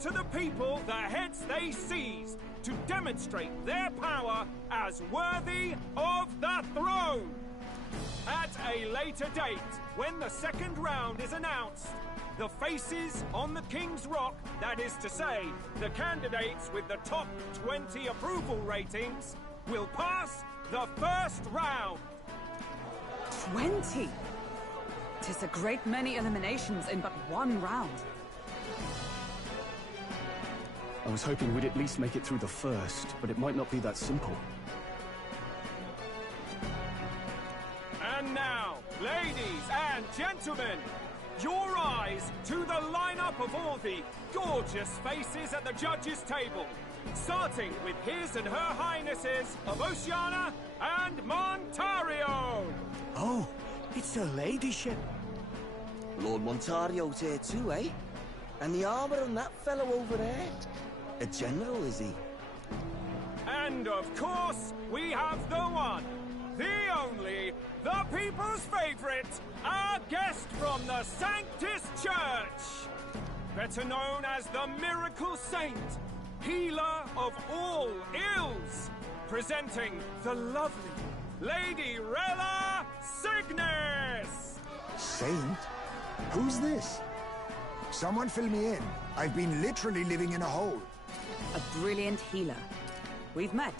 to the people the heads they seized to demonstrate their power as worthy of the throne. At a later date, when the second round is announced, the faces on the King's Rock, that is to say, the candidates with the top 20 approval ratings, will pass the first round. 20? 'Tis a great many eliminations in but one round. I was hoping we'd at least make it through the first, but it might not be that simple. And now, ladies and gentlemen, your eyes to the lineup of all the gorgeous faces at the judges' table, starting with His and Her Highnesses of Oceania and Montario. Oh, it's her ladyship. Lord Montario's here too, eh? And the armor on that fellow over there? A general, is he? And of course, we have the one, the only, the people's favorite, our guest from the Sanctus Church, better known as the Miracle Saint, healer of all ills, presenting the lovely Lady Rella Cygnus! Saint? Who's this? Someone fill me in. I've been literally living in a hole. A brilliant healer. We've met,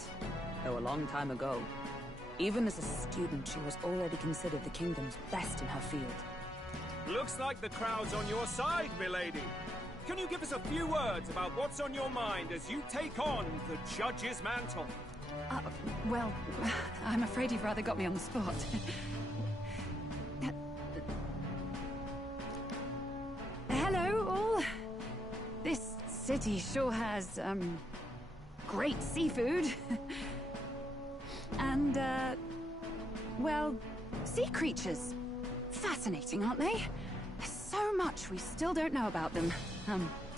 though a long time ago. Even as a student, she was already considered the kingdom's best in her field. Looks like the crowd's on your side, milady. Can you give us a few words about what's on your mind as you take on the judge's mantle? Well, I'm afraid you've rather got me on the spot. Hello, all. This city sure has, great seafood. And, well, sea creatures. Fascinating, aren't they? There's so much we still don't know about them.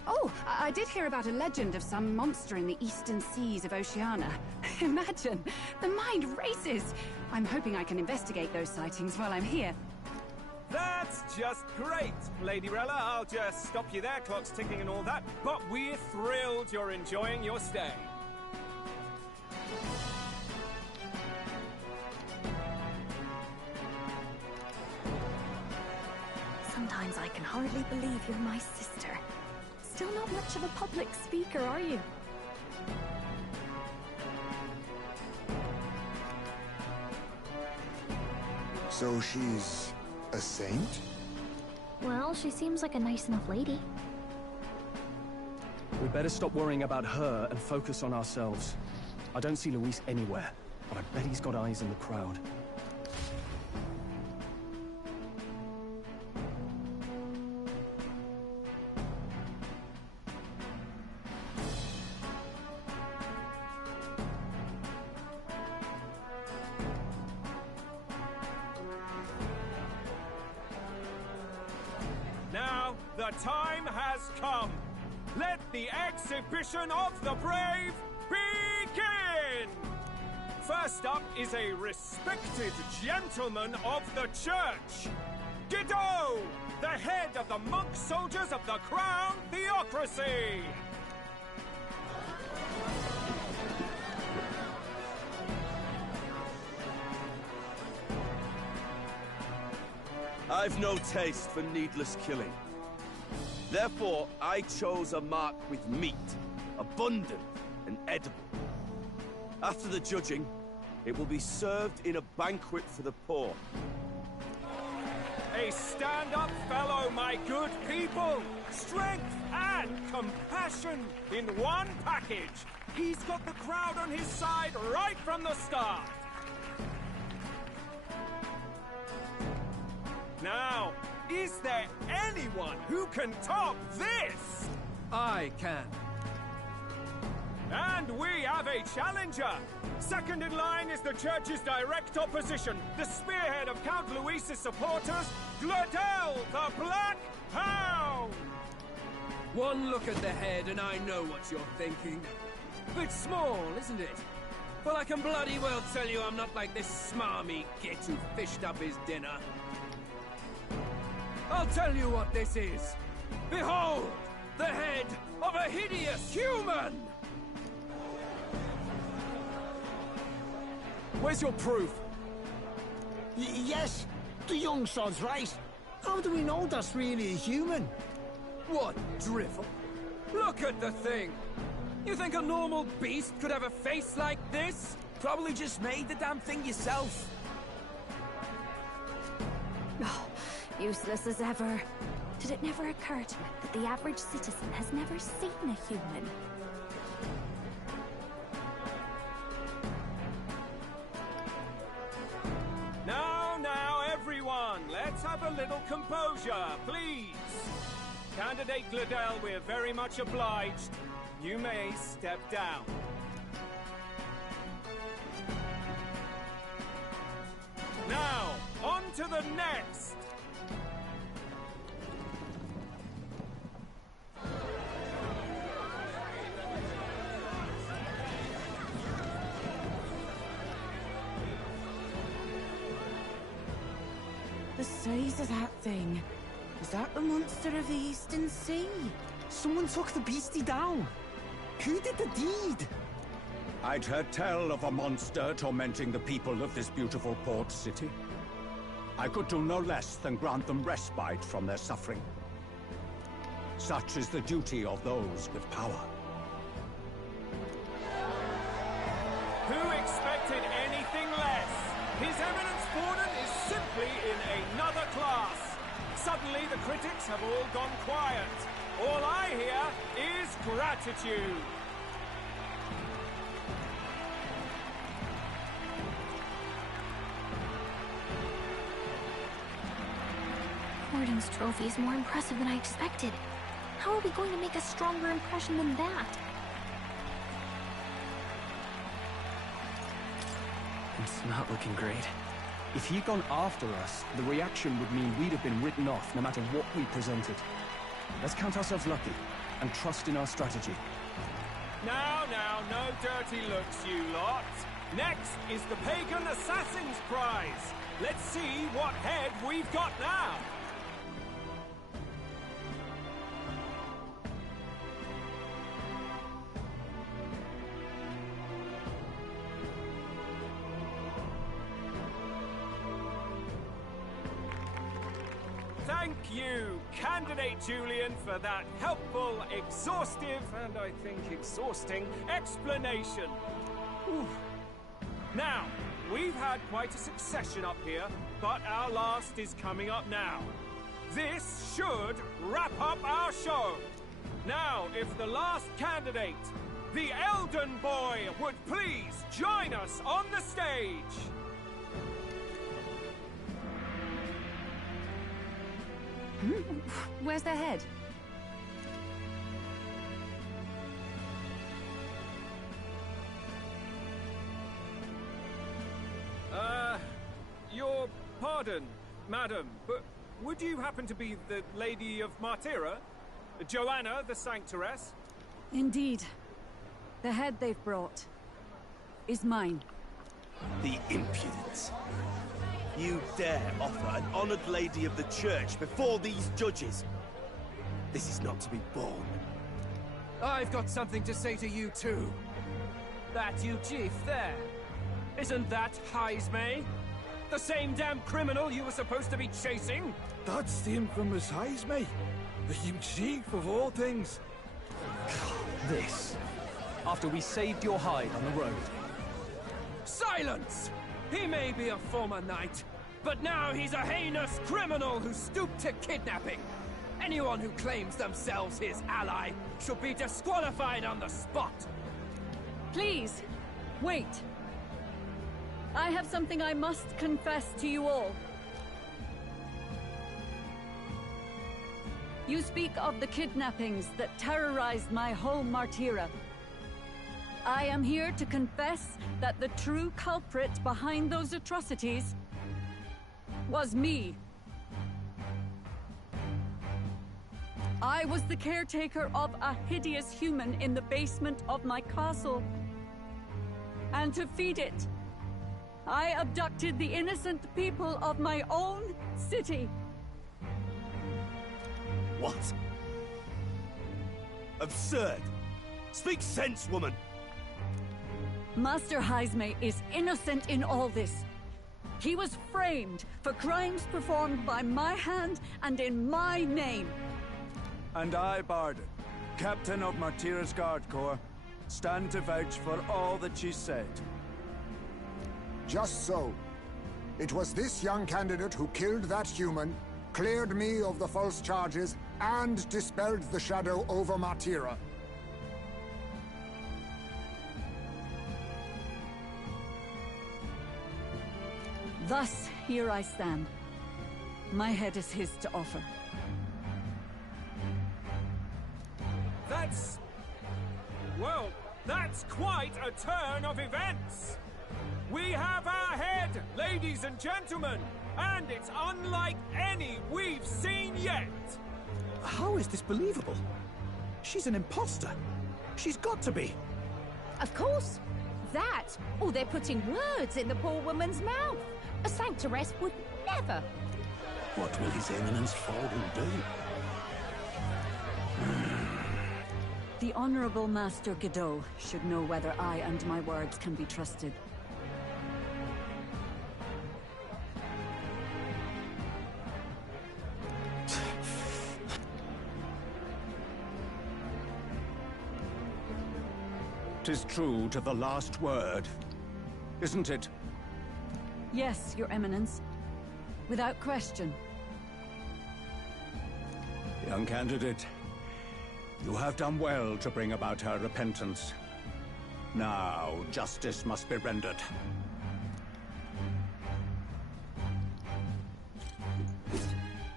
Oh, I did hear about a legend of some monster in the eastern seas of Oceania. Imagine, the mind races. I'm hoping I can investigate those sightings while I'm here. That's just great, Lady Rella. I'll just stop you there, clock's ticking and all that. But we're thrilled you're enjoying your stay. Sometimes I can hardly believe you're my sister. Still not much of a public speaker, are you? So she's a saint? Well, she seems like a nice enough lady. We better stop worrying about her and focus on ourselves. I don't see Luis anywhere, but I bet he's got eyes in the crowd. Now, the time has come. Let the exhibition of the brave begin! First up is a respected gentleman of the church, Guido, the head of the monk soldiers of the Crown Theocracy. I've no taste for needless killing. Therefore, I chose a mark with meat, abundant and edible. After the judging, it will be served in a banquet for the poor. A stand-up fellow, my good people! Strength and compassion in one package! He's got the crowd on his side right from the start! Now, is there anyone who can top this? I can. And we have a challenger! Second in line is the church's direct opposition, the spearhead of Count Luis's supporters, Gladel the Black Hound! One look at the head and I know what you're thinking. Bit small, isn't it? Well, I can bloody well tell you I'm not like this smarmy git who fished up his dinner. I'll tell you what this is. Behold, the head of a hideous human! Where's your proof? Yes, the young sod's right. How do we know that's really a human? What drivel? Look at the thing! You think a normal beast could have a face like this? Probably just made the damn thing yourself. Oh, useless as ever. Did it never occur to it that the average citizen has never seen a human? Now, everyone, let's have a little composure, please. Candidate Gladel, we're very much obliged. You may step down. Now, on to the next! The size of that thing. Is that the monster of the Eastern Sea? Someone took the beastie down. Who did the deed? I'd heard tell of a monster tormenting the people of this beautiful port city. I could do no less than grant them respite from their suffering. Such is the duty of those with power. Who expected anything less? His Eminence Borden is simply in another class. Suddenly the critics have all gone quiet. All I hear is gratitude. Borden's trophy is more impressive than I expected. How are we going to make a stronger impression than that? It's not looking great. If he'd gone after us, the reaction would mean we'd have been written off no matter what we presented. Let's count ourselves lucky and trust in our strategy. Now, no dirty looks, you lot. Next is the Pagan Assassin's Prize. Let's see what head we've got now. Thank you, Candidate Julian, for that helpful, exhaustive, and I think exhausting explanation. Whew. Now, we've had quite a succession up here, but our last is coming up now. This should wrap up our show. Now, if the last candidate, the Elden Boy, would please join us on the stage. Where's their head? Your pardon, madam, but would you happen to be the Lady of Martira? Joanna, the Sanctoress? Indeed. The head they've brought is mine. The impudence. You dare offer an honored lady of the church before these judges? This is not to be borne. I've got something to say to you too. That you chief there. Isn't that Heismay? The same damn criminal you were supposed to be chasing? That's the infamous Heismay. The huge chief of all things. This. After we saved your hide on the road. Silence! He may be a former knight, but now he's a heinous criminal who stooped to kidnapping. Anyone who claims themselves his ally should be disqualified on the spot. Please, wait. I have something I must confess to you all. You speak of the kidnappings that terrorized my home, Martira. I am here to confess that the true culprit behind those atrocities was me. I was the caretaker of a hideous human in the basement of my castle. And to feed it, I abducted the innocent people of my own city. What? Absurd! Speak sense, woman! Master Heismay is innocent in all this. He was framed for crimes performed by my hand and in my name. And I, Barden, captain of Martira's Guard Corps, stand to vouch for all that she said. Just so. It was this young candidate who killed that human, cleared me of the false charges, and dispelled the shadow over Martira. Thus, here I stand. My head is his to offer. Well, that's quite a turn of events! We have our head, ladies and gentlemen, and it's unlike any we've seen yet! How is this believable? She's an imposter. She's got to be. Of course. That, or they're putting words in the poor woman's mouth. A sanctoress would never. What will His Eminence Forden do? The Honorable Master Godot should know whether I and my words can be trusted. "'Tis true to the last word, isn't it?" Yes, Your Eminence. Without question. Young candidate, you have done well to bring about her repentance. Now, justice must be rendered.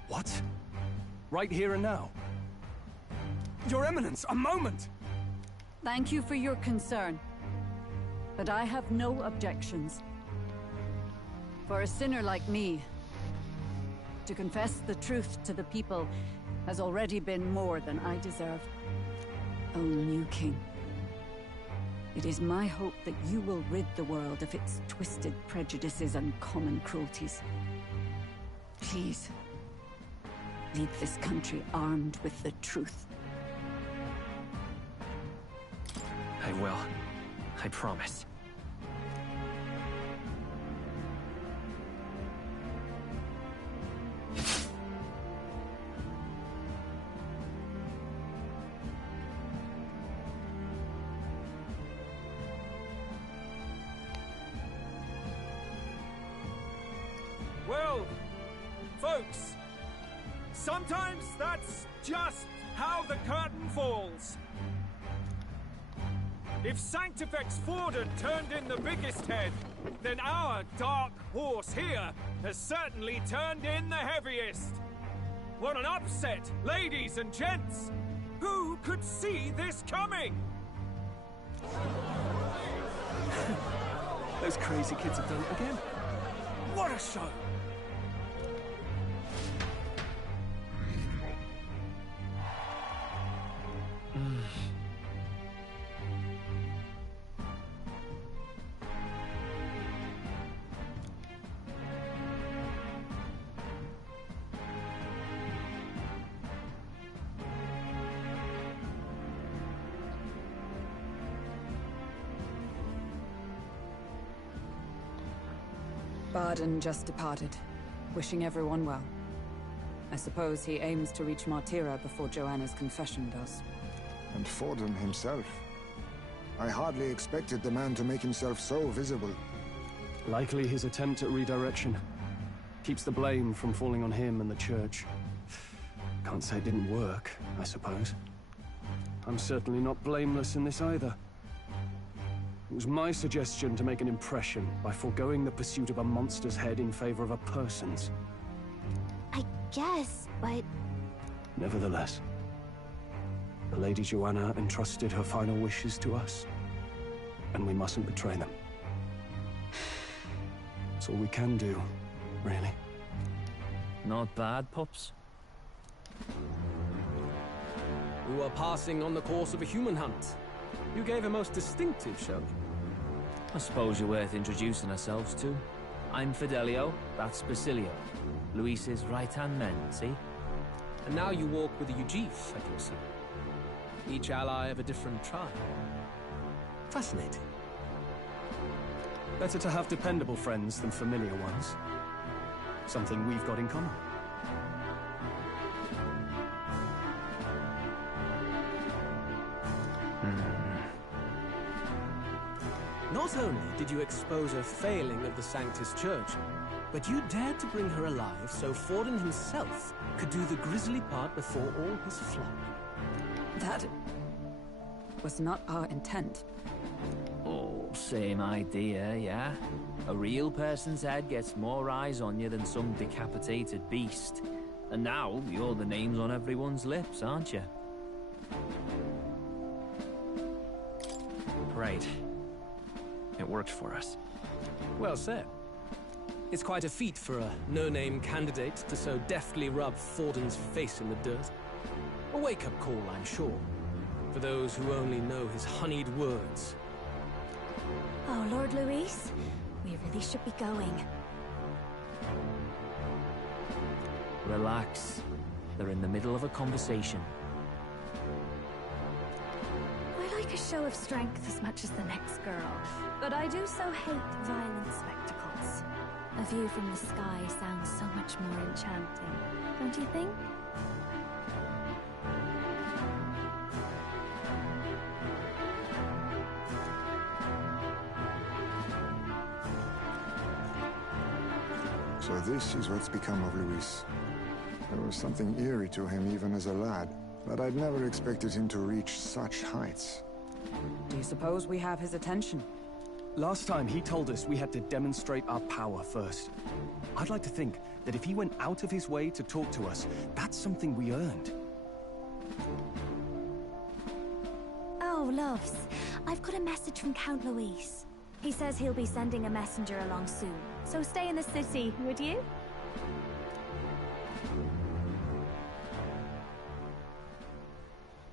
What? Right here and now? Your Eminence, a moment! Thank you for your concern. But I have no objections. For a sinner like me, to confess the truth to the people has already been more than I deserve. O new king, it is my hope that you will rid the world of its twisted prejudices and common cruelties. Please, lead this country armed with the truth. I will. I promise. Well, folks, sometimes that's just how the curtain falls. If Sanctifex Forden turned in the biggest head, then our dark horse here has certainly turned in the heaviest. What an upset, ladies and gents! Who could see this coming? Those crazy kids have done it again. What a show! Barden just departed, wishing everyone well. I suppose he aims to reach Martira before Joanna's confession does. And Forden himself. I hardly expected the man to make himself so visible. Likely his attempt at redirection. Keeps the blame from falling on him and the church. Can't say it didn't work, I suppose. I'm certainly not blameless in this either. It was my suggestion to make an impression by foregoing the pursuit of a monster's head in favor of a person's. I guess, but... Nevertheless, the Lady Joanna entrusted her final wishes to us, and we mustn't betray them. That's all we can do, really. Not bad, pups. We were passing on the course of a human hunt. You gave a most distinctive show. I suppose you're worth introducing ourselves to. I'm Fidelio, that's Basilio. Luis's right-hand man, see? And now you walk with a Ujif, I can see. each ally of a different tribe. Fascinating. Better to have dependable friends than familiar ones. Something we've got in common. Not only did you expose a failing of the Sanctus Church, but you dared to bring her alive so Forden himself could do the grisly part before all his flock. That was not our intent. Oh, same idea, yeah? A real person's head gets more eyes on you than some decapitated beast. And now, you're the names on everyone's lips, aren't you? Right. It worked for us. Well said. It's quite a feat for a no-name candidate to so deftly rub Forden's face in the dirt. A wake-up call, I'm sure, for those who only know his honeyed words. Oh, Lord Luis, we really should be going. Relax. They're in the middle of a conversation. I like a show of strength as much as the next girl, but I do so hate violent spectacles. A view from the sky sounds so much more enchanting, don't you think? So this is what's become of Luis. There was something eerie to him even as a lad, but I'd never expected him to reach such heights. Do you suppose we have his attention? Last time he told us we had to demonstrate our power first. I'd like to think that if he went out of his way to talk to us, that's something we earned. Oh, loves. I've got a message from Count Luis. He says he'll be sending a messenger along soon, so stay in the city, would you?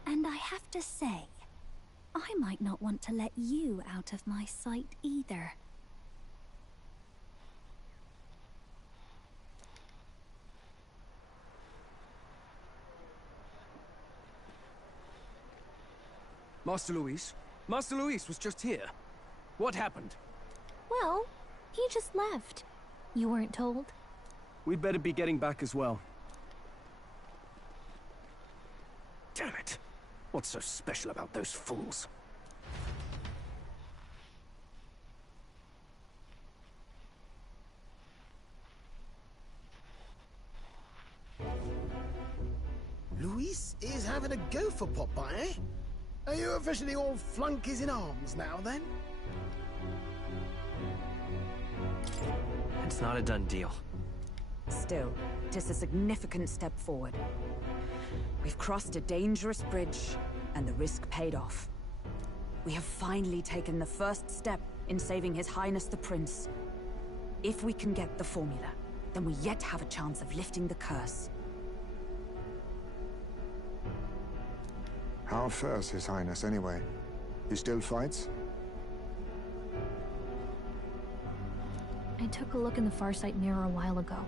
And I have to say, I might not want to let you out of my sight either. Master Luis? Master Luis was just here. What happened? Well, he just left. You weren't told? We'd better be getting back as well. Damn it! What's so special about those fools? Luis is having a go for Popeye, eh? Are you officially all flunkies in arms now, then? It's not a done deal. Still, it is a significant step forward. We've crossed a dangerous bridge, and the risk paid off. We have finally taken the first step in saving His Highness the Prince. If we can get the formula, then we yet have a chance of lifting the curse. How fares His Highness, anyway? He still fights? I took a look in the Farsight mirror a while ago.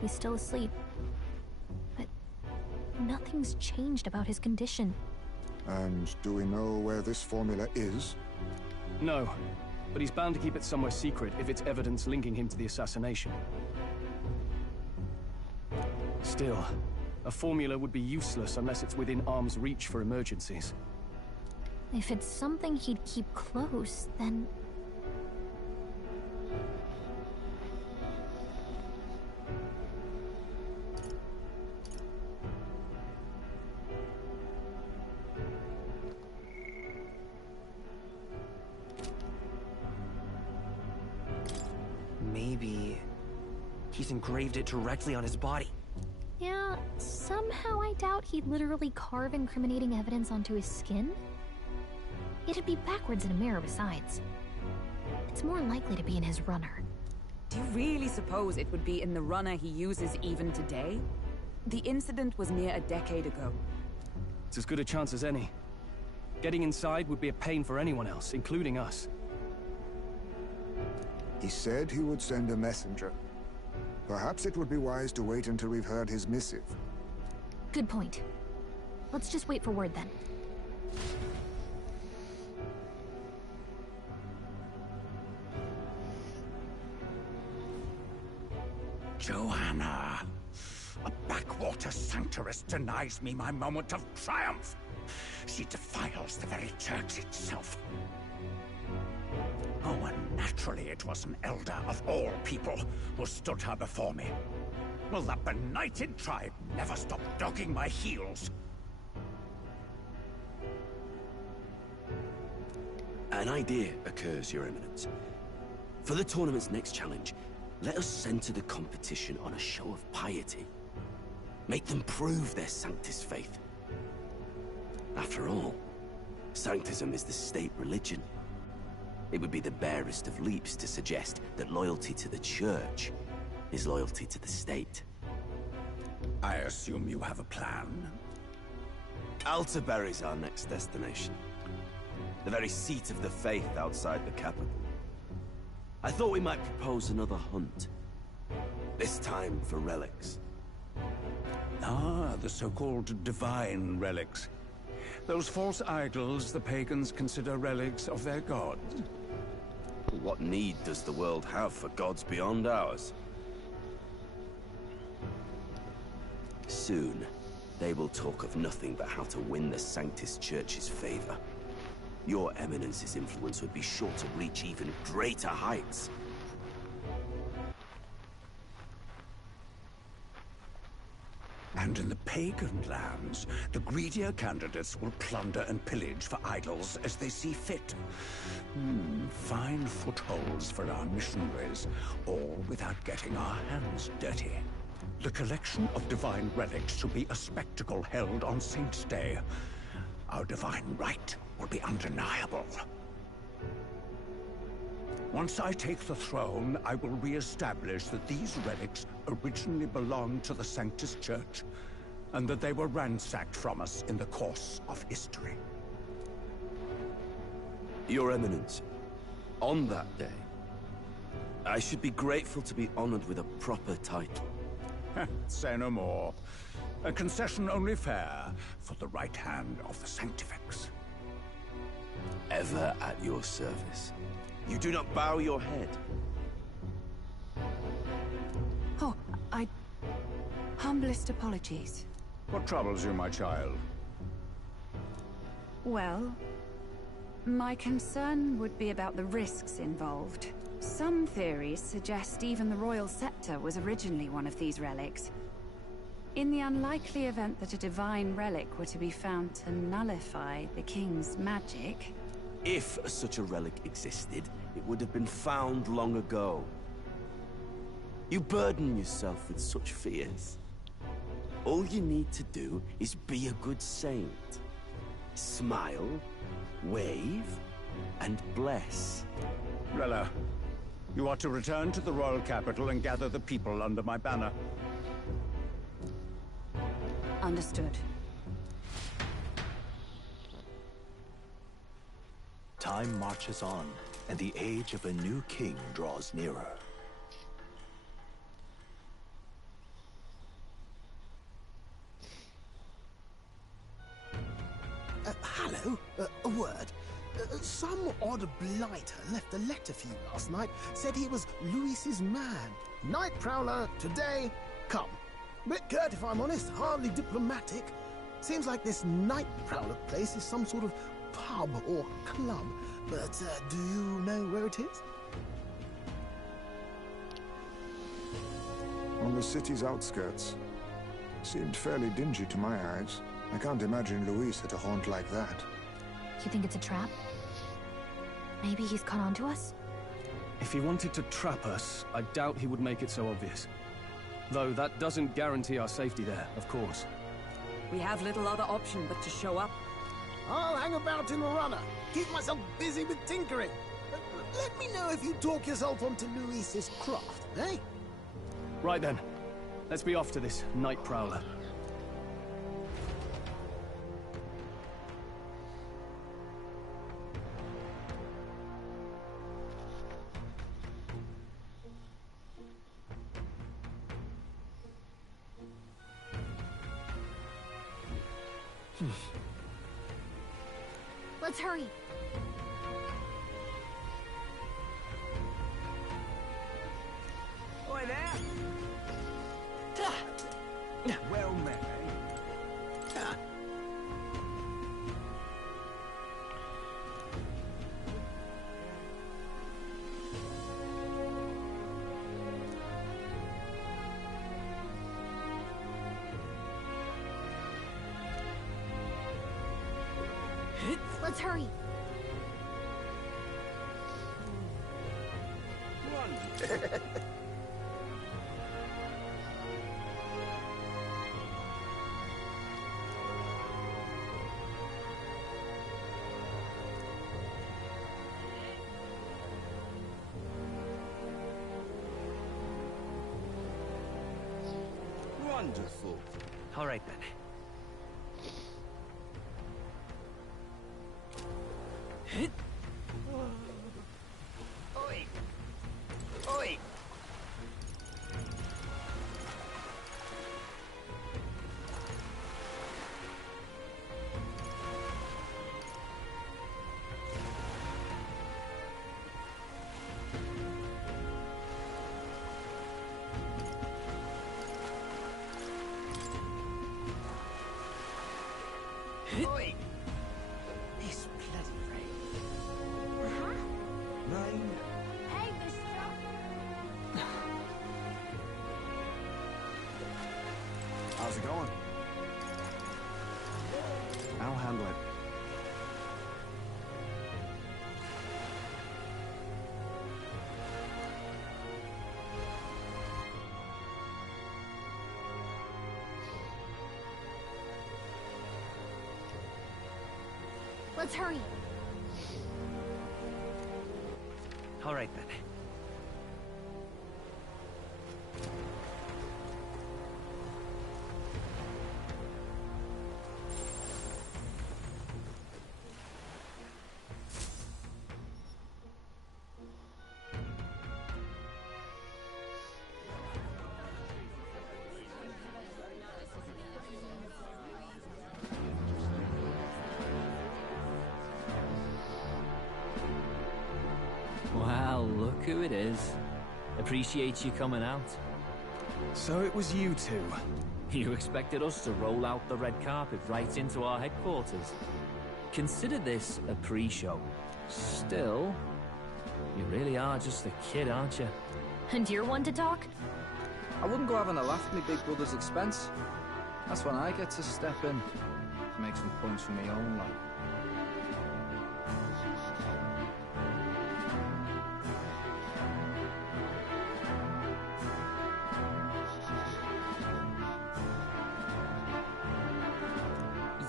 He's still asleep. But nothing's changed about his condition. And do we know where this formula is? No, but he's bound to keep it somewhere secret if it's evidence linking him to the assassination. Still, a formula would be useless unless it's within arm's reach for emergencies. If it's something he'd keep close, then... Maybe he's engraved it directly on his body. Yeah, somehow I doubt he'd literally carve incriminating evidence onto his skin. It'd be backwards in a mirror besides. It's more likely to be in his runner. Do you really suppose it would be in the runner he uses even today? The incident was near a decade ago. It's as good a chance as any. Getting inside would be a pain for anyone else, including us. He said he would send a messenger. Perhaps it would be wise to wait until we've heard his missive. Good point. Let's just wait for word then. Johanna! A backwater sanctuarist denies me my moment of triumph! She defiles the very church itself. Oh, and naturally it was an elder of all people who stood her before me. Will that benighted tribe never stop dogging my heels? An idea occurs, Your Eminence. For the tournament's next challenge, let us center the competition on a show of piety. Make them prove their Sanctus faith. After all, Sanctism is the state religion. It would be the barest of leaps to suggest that loyalty to the Church is loyalty to the state. I assume you have a plan? Altaberry's our next destination. The very seat of the faith outside the capital. I thought we might propose another hunt. This time for relics. Ah, the so-called divine relics. Those false idols the pagans consider relics of their gods. What need does the world have for gods beyond ours? Soon, they will talk of nothing but how to win the Sanctus Church's favor. Your Eminence's influence would be sure to reach even greater heights. And in the pagan lands, the greedier candidates will plunder and pillage for idols as they see fit. Fine footholds for our missionaries, all without getting our hands dirty. The collection of divine relics should be a spectacle held on Saint's Day. Our divine right will be undeniable. Once I take the throne, I will re-establish that these relics originally belonged to the Sanctus Church, and that they were ransacked from us in the course of history. Your Eminence, on that day, I should be grateful to be honored with a proper title. Say no more. A concession only fair for the right hand of the Sanctifex. Ever at your service. You do not bow your head. Oh, humblest apologies. What troubles you, my child? Well, my concern would be about the risks involved. Some theories suggest even the royal scepter was originally one of these relics. In the unlikely event that a divine relic were to be found to nullify the king's magic... If such a relic existed, it would have been found long ago. You burden yourself with such fears. All you need to do is be a good saint. Smile, wave, and bless. Rella, you are to return to the royal capital and gather the people under my banner. Understood. Time marches on, and the age of a new king draws nearer. Hello? A word? Some odd blighter left a letter for you last night. Said he was Luis's man. Night Prowler, today, come. Bit curt if I'm honest, hardly diplomatic. Seems like this Night Prowler place is some sort of pub or club. But do you know where it is? On the city's outskirts. Seemed fairly dingy to my eyes. I can't imagine Luis at a haunt like that. You think it's a trap? Maybe he's caught on to us? If he wanted to trap us, I doubt he would make it so obvious. Though that doesn't guarantee our safety there, of course. We have little other option but to show up. I'll hang about in a runner. Keep myself busy with tinkering. Let me know if you talk yourself onto Luis's craft, eh? Right then. Let's be off to this Night Prowler. Let's hurry. Oi there! Well met, eh? Let's hurry. Wonderful. All right then. Oi! Oi! Oi! This bloody rain. Rain. Hey, Mr. How's it going? I'll handle it. Let's hurry. All right then. Well, look who it is. Appreciate you coming out. So it was you two. You expected us to roll out the red carpet right into our headquarters. Consider this a pre-show. Still, you really are just a kid, aren't you? And you're one to talk? I wouldn't go having a laugh at me big brother's expense. That's when I get to step in to make some points for my own life.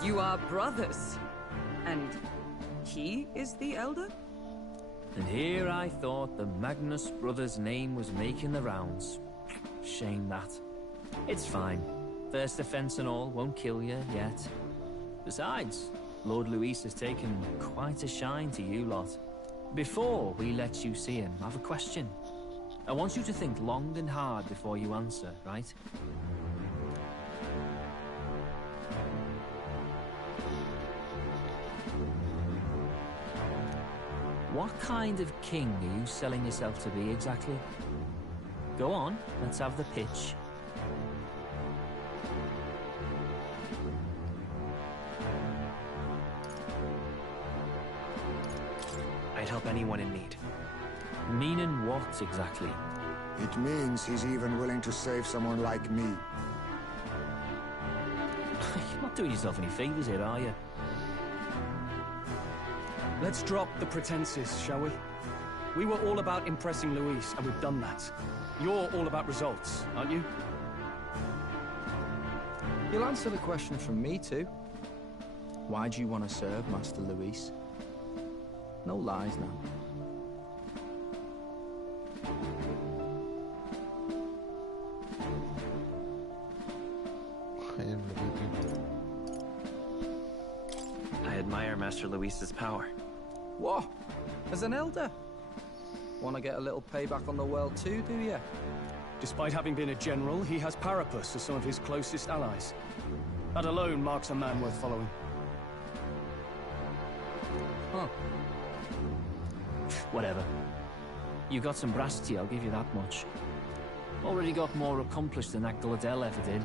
You are brothers. And he is the elder? And here I thought the Magnus brothers' name was making the rounds. Shame that. It's fine. First offense and all won't kill you yet. Besides, Lord Luis has taken quite a shine to you lot. Before we let you see him, I have a question. I want you to think long and hard before you answer, right? What kind of king are you selling yourself to be exactly? Go on, let's have the pitch. I'd help anyone in need. Meaning what exactly? It means he's even willing to save someone like me. You're not doing yourself any favors here, are you? Let's drop the pretenses, shall we? We were all about impressing Luis, and we've done that. You're all about results, aren't you? You'll answer the question from me too. Why do you want to serve Master Luis? No lies now. I admire Master Luis's power. What? As an elder? Want to get a little payback on the world too, do you? Despite having been a general, he has Parapus as some of his closest allies. That alone marks a man worth following. Huh. Whatever. You got some brass tea, I'll give you that much. Already got more accomplished than that Gladel ever did.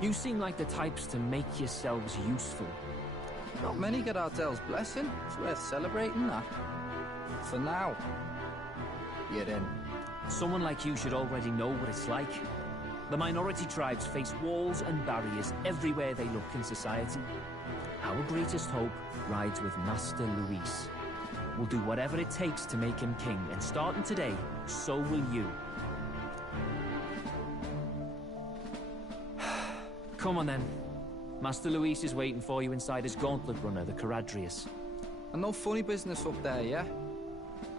You seem like the types to make yourselves useful. Not many get Ardel's blessing. It's worth celebrating that. For now, you're in. Someone like you should already know what it's like. The minority tribes face walls and barriers everywhere they look in society. Our greatest hope rides with Master Luis. We'll do whatever it takes to make him king, and starting today, so will you. Come on then. Master Luis is waiting for you inside his gauntlet runner, the Caradrius. And no funny business up there, yeah?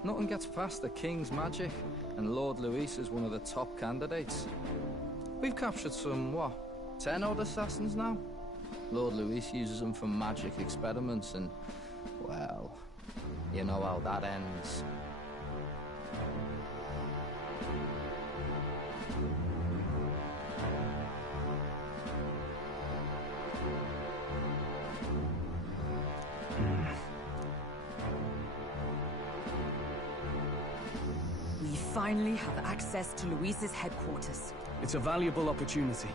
Nothing gets past the King's magic, and Lord Luis is one of the top candidates. We've captured some, what, 10 odd assassins now? Lord Luis uses them for magic experiments and, well, you know how that ends. We finally have access to Luis's headquarters. It's a valuable opportunity.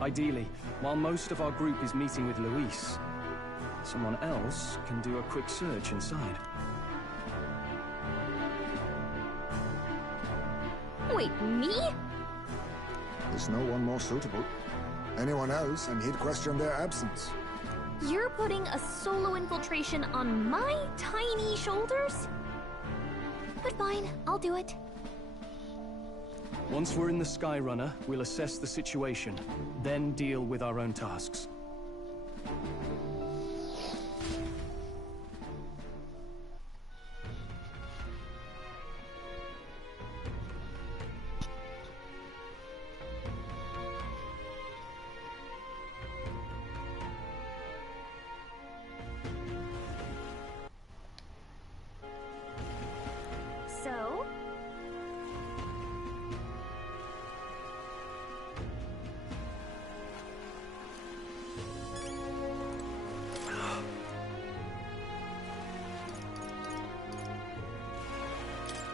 Ideally, while most of our group is meeting with Luis, someone else can do a quick search inside. Wait, me? There's no one more suitable. Anyone else, and he'd question their absence. You're putting a solo infiltration on my tiny shoulders? But fine, I'll do it. Once we're in the Skyrunner, we'll assess the situation, then deal with our own tasks. So?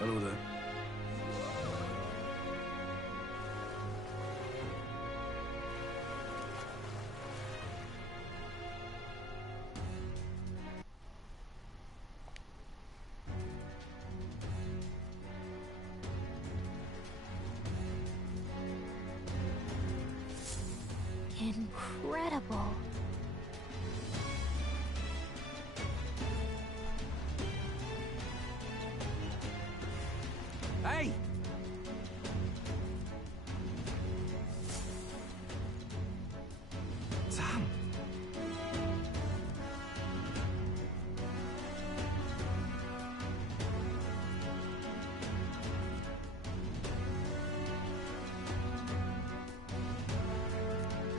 Hello there. Incredible. Hey! Damn.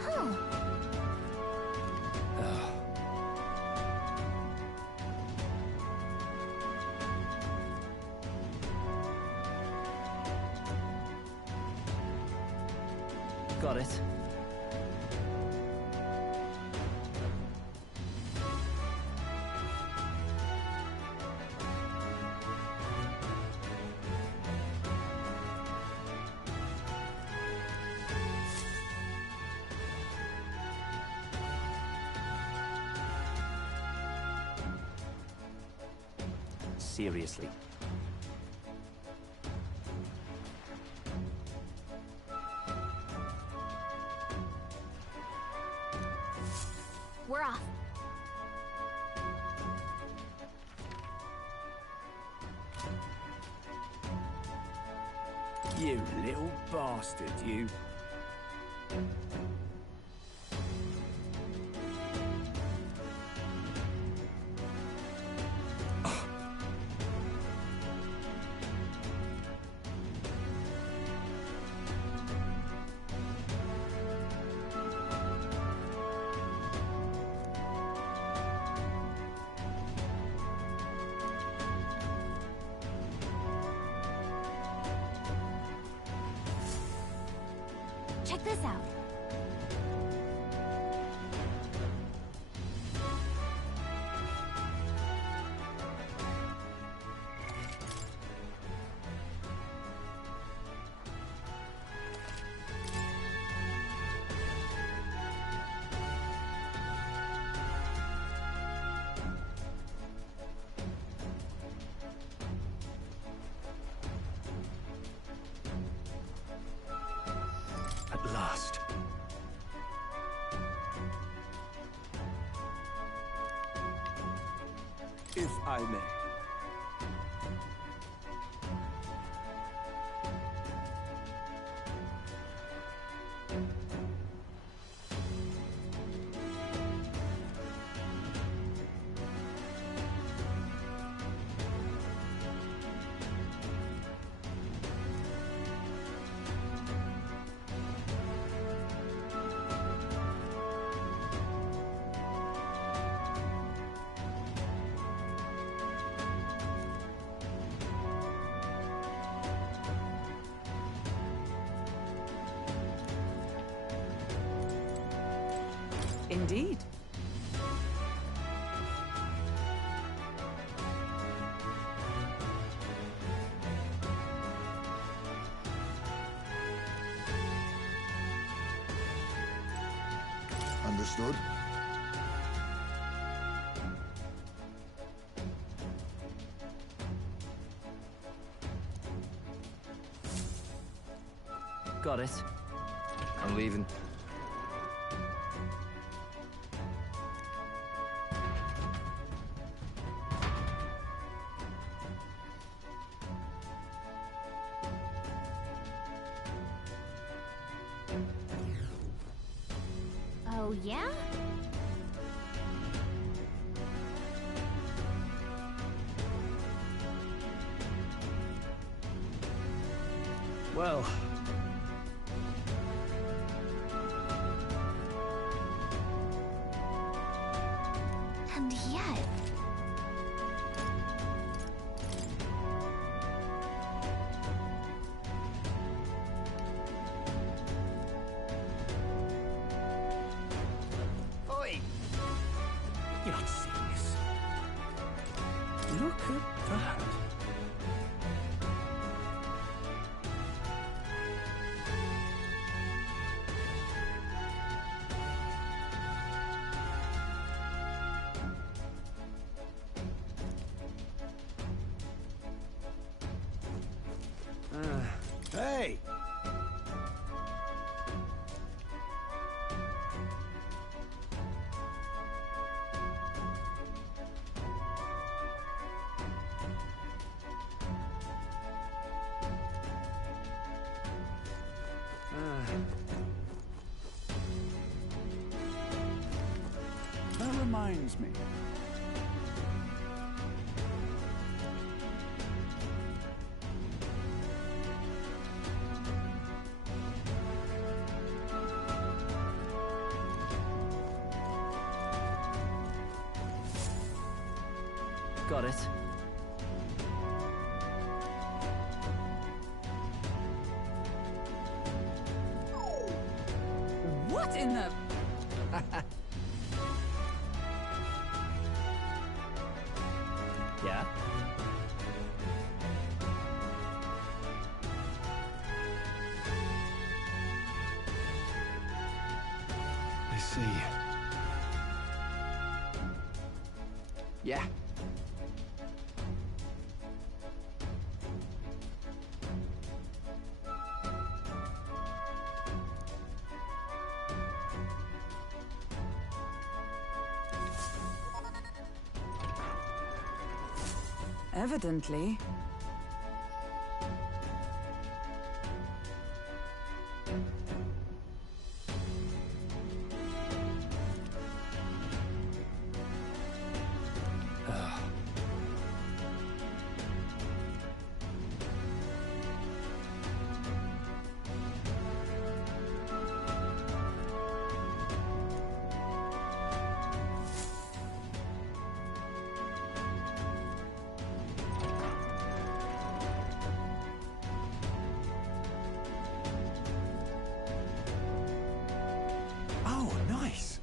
Huh. Got it. Seriously. We're off. You little bastard, you. Check this out. if I may. Indeed. Understood. Got it. I'm leaving. Oh, yeah? Well, And yet... Oi! You're not serious. Look at that. Hey! That reminds me. Got it. What in the... Yeah? I see. Yeah. Evidently. Oh, nice.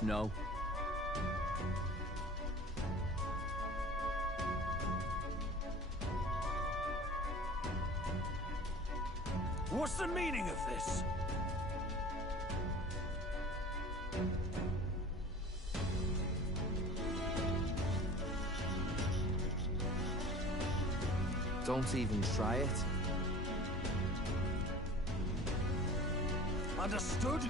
No. What's the meaning of this? Don't even try it. Understood?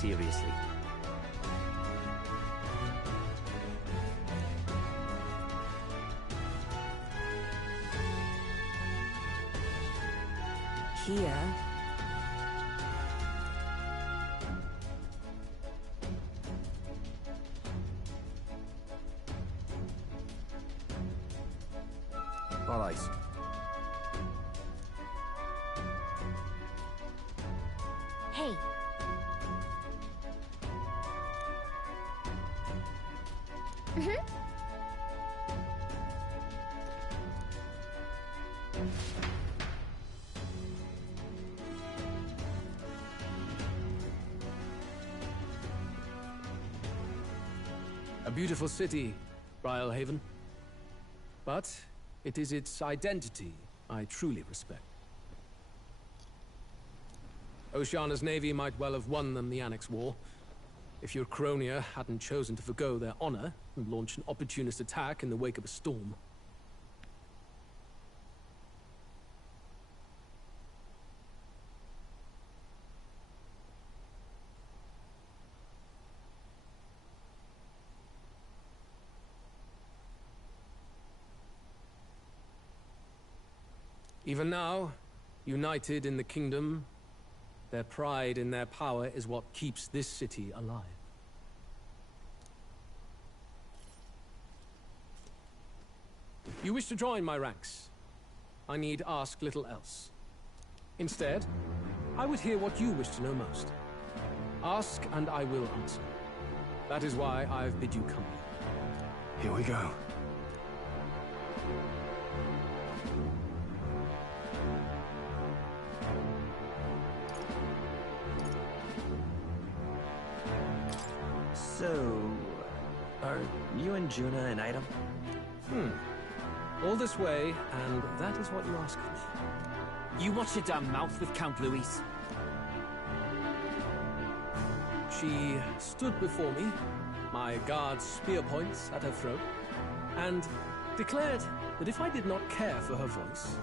Seriously. Here. All right. Hey. A beautiful city, Brialhaven. But it is its identity I truly respect. Oceana's navy might well have won them the Annex War, if your Cronia hadn't chosen to forgo their honor and launch an opportunist attack in the wake of a storm. Even now, united in the kingdom, their pride in their power is what keeps this city alive. You wish to join my ranks. I need ask little else. Instead, I would hear what you wish to know most. Ask and I will answer. That is why I've bid you come. Here we go. So, are you and Juna an item? All this way, and that is what you ask of me. You watch your damn mouth with Count Luis. She stood before me, my guard's spear points at her throat, and declared that if I did not care for her voice,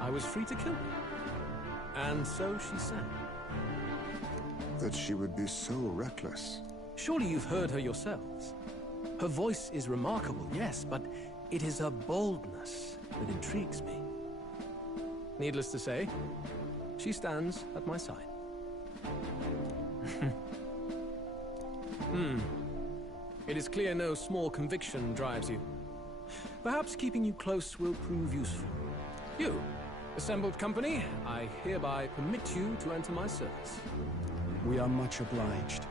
I was free to kill her. And so she sang. That she would be so reckless. Surely you've heard her yourselves. Her voice is remarkable, yes, but it is her boldness that intrigues me. Needless to say, she stands at my side. It is clear no small conviction drives you. Perhaps keeping you close will prove useful. You, assembled company, I hereby permit you to enter my service. We are much obliged.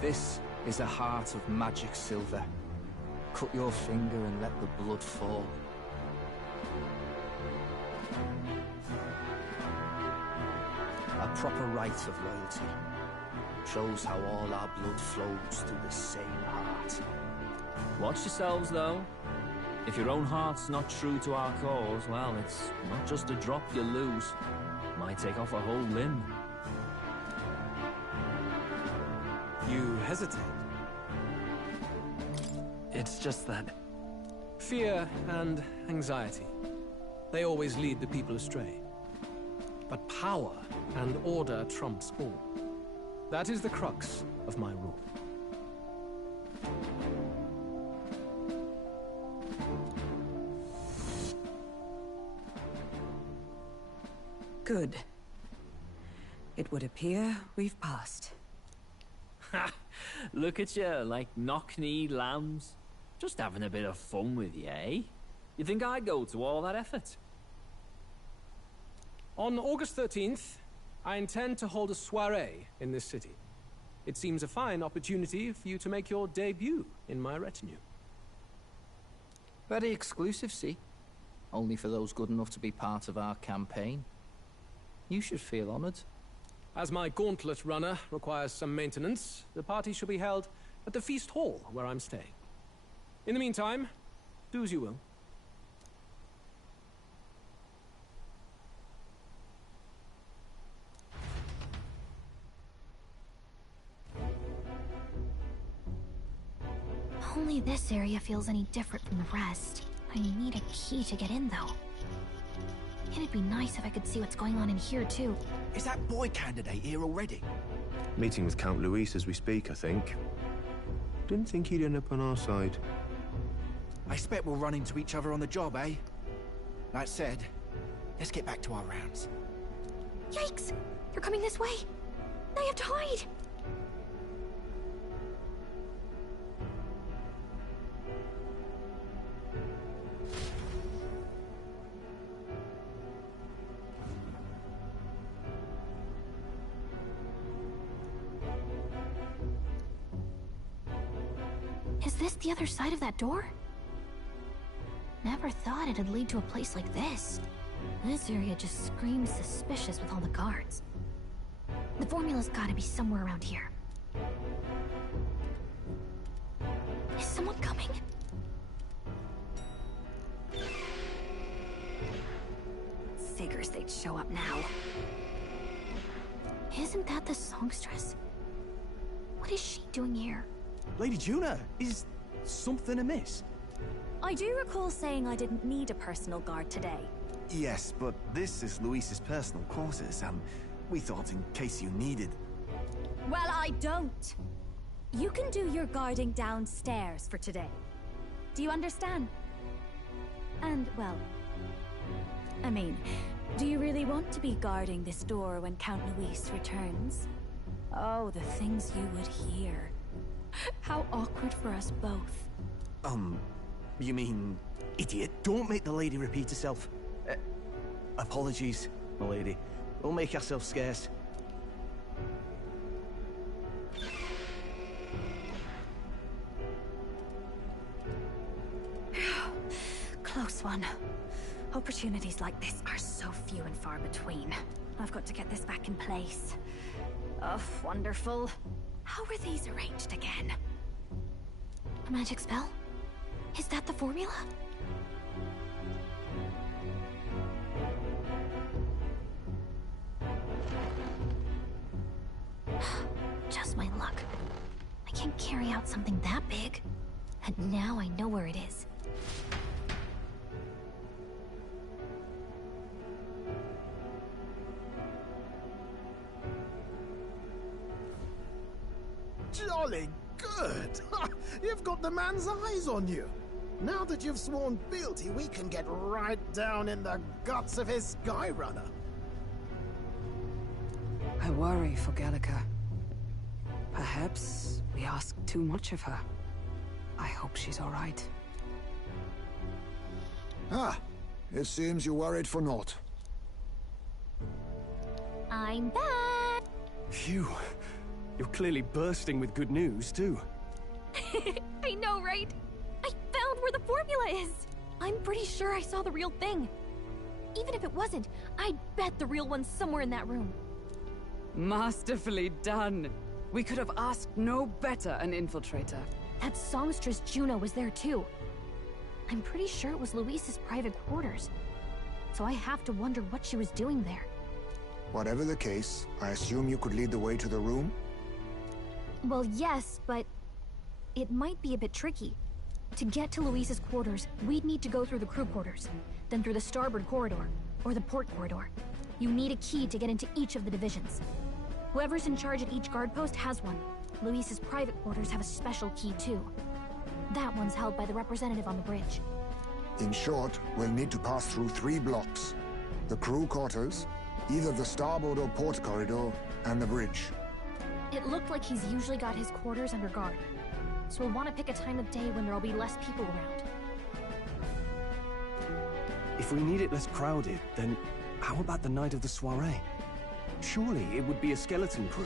This is a heart of magic silver. Cut your finger and let the blood fall. A proper rite of loyalty. Shows how all our blood flows through the same heart. Watch yourselves, though. If your own heart's not true to our cause, well, it's not just a drop you lose. Might take off a whole limb. You hesitate. It's just that... Fear and anxiety. They always lead the people astray. But power and order trumps all. That is the crux of my rule. Good. It would appear we've passed. Ha! Look at you, like knock-kneed lambs. Just having a bit of fun with you, eh? You think I'd go to all that effort? On August 13th, I intend to hold a soiree in this city. It seems a fine opportunity for you to make your debut in my retinue. Very exclusive, see? Only for those good enough to be part of our campaign. You should feel honored. As my gauntlet runner requires some maintenance, the party shall be held at the feast hall where I'm staying. In the meantime, do as you will. Only this area feels any different from the rest. I need a key to get in, though. It'd be nice if I could see what's going on in here, too. Is that boy candidate here already? Meeting with Count Luis as we speak, I think. Didn't think he'd end up on our side. I expect we'll run into each other on the job, eh? That said, let's get back to our rounds. Yikes! They're coming this way! I have to hide! Is this the other side of that door? Never thought it'd lead to a place like this. This area just screams suspicious with all the guards. The formula's gotta be somewhere around here. Is someone coming? Figures they'd show up now. Isn't that the songstress? What is she doing here? Lady Juna, is something amiss? I do recall saying I didn't need a personal guard today. Yes, but this is Luis's personal quarters, and we thought in case you needed. Well, I don't. You can do your guarding downstairs for today. Do you understand? And, well... I mean, do you really want to be guarding this door when Count Luis returns? Oh, the things you would hear. How awkward for us both. You mean... idiot, don't make the lady repeat herself. Apologies, my lady. We'll make ourselves scarce. Close one. Opportunities like this are so few and far between. I've got to get this back in place. Oh, wonderful. How were these arranged again? A magic spell? Is that the formula? Just my luck. I can't carry out something that big. And now I know where it is. Jolly good! You've got the man's eyes on you. Now that you've sworn fealty, we can get right down in the guts of his Skyrunner. I worry for Gallica. Perhaps we ask too much of her. I hope she's all right. Ah, it seems you worried for naught. I'm back! Phew. You're clearly bursting with good news, too. I know, right? I found where the formula is! I'm pretty sure I saw the real thing. Even if it wasn't, I'd bet the real one's somewhere in that room. Masterfully done. We could have asked no better an infiltrator. That songstress Juno was there too. I'm pretty sure it was Luis's private quarters. So I have to wonder what she was doing there. Whatever the case, I assume you could lead the way to the room? Well, yes, but it might be a bit tricky. To get to Luis's quarters, we'd need to go through the crew quarters, then through the starboard corridor, or the port corridor. You need a key to get into each of the divisions. Whoever's in charge at each guard post has one. Luis's private quarters have a special key, too. That one's held by the representative on the bridge. In short, we'll need to pass through 3 blocks. The crew quarters, either the starboard or port corridor, and the bridge. It looked like he's usually got his quarters under guard. So we'll want to pick a time of day when there'll be less people around. If we need it less crowded, then how about the night of the soiree? Surely it would be a skeleton crew.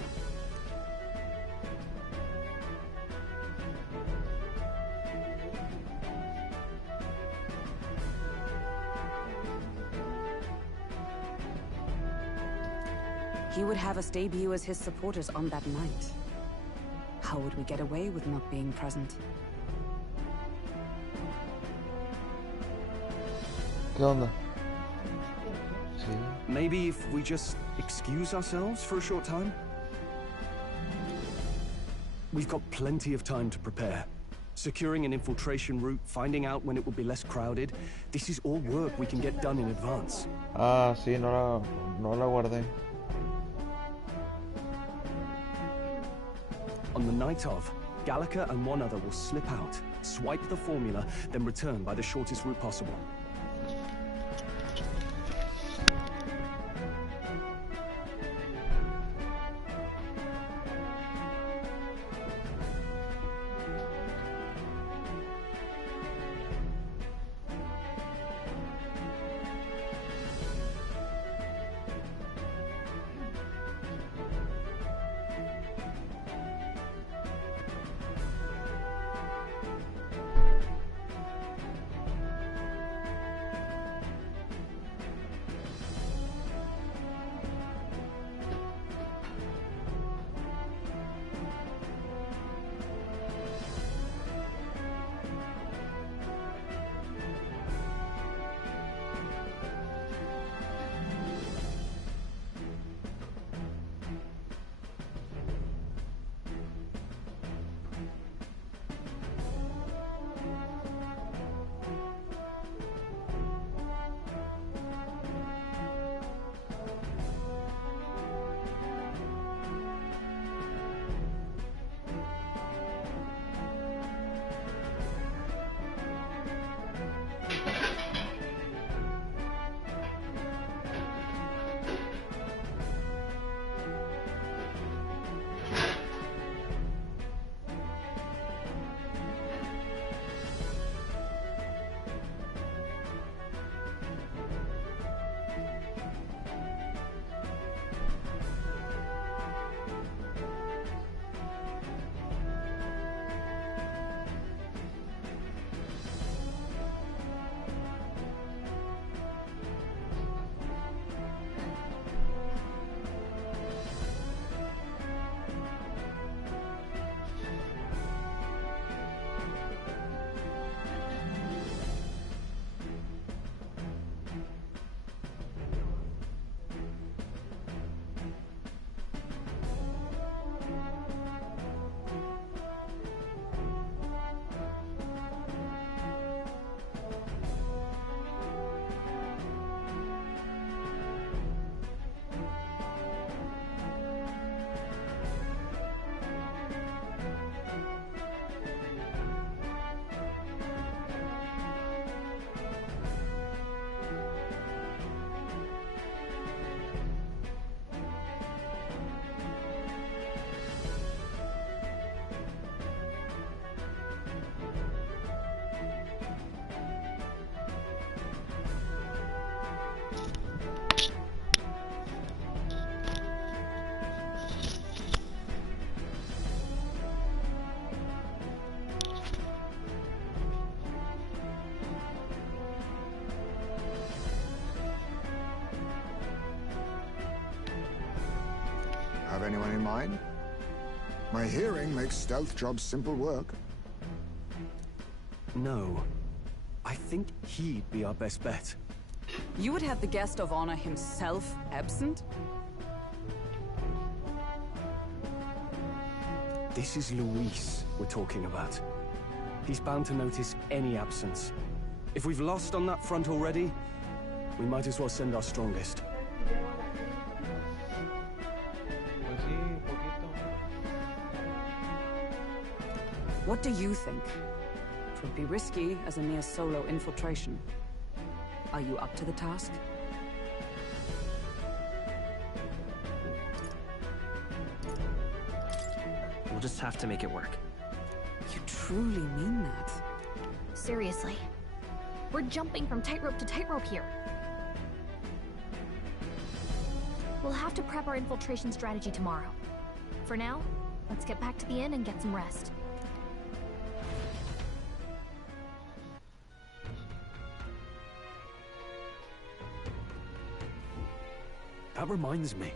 He would have us debut as his supporters on that night. How would we get away with not being present? ¿Qué onda? Maybe if we just excuse ourselves for a short time? We've got plenty of time to prepare. Securing an infiltration route, finding out when it will be less crowded. This is all work we can get done in advance. Ah, sí, no la guardé. On the night of, Gallica and one other will slip out, swipe the formula, then return by the shortest route possible. Have anyone in mind? My hearing makes stealth jobs simple work. No. I think he'd be our best bet. You would have the guest of honor himself absent? This is Luis we're talking about. He's bound to notice any absence. If we've lost on that front already, we might as well send our strongest. What do you think? It would be risky as a near solo infiltration. Are you up to the task? We'll just have to make it work. You truly mean that? Seriously. We're jumping from tightrope to tightrope here. We'll have to prep our infiltration strategy tomorrow. For now, let's get back to the inn and get some rest. That reminds me.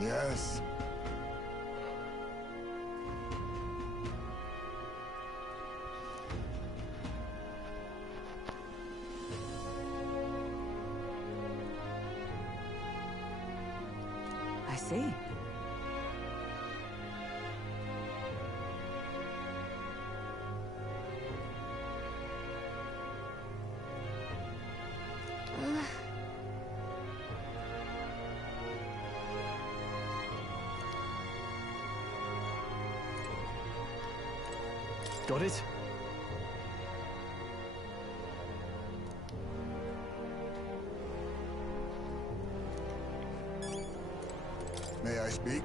Yes. I see. Got it? May I speak?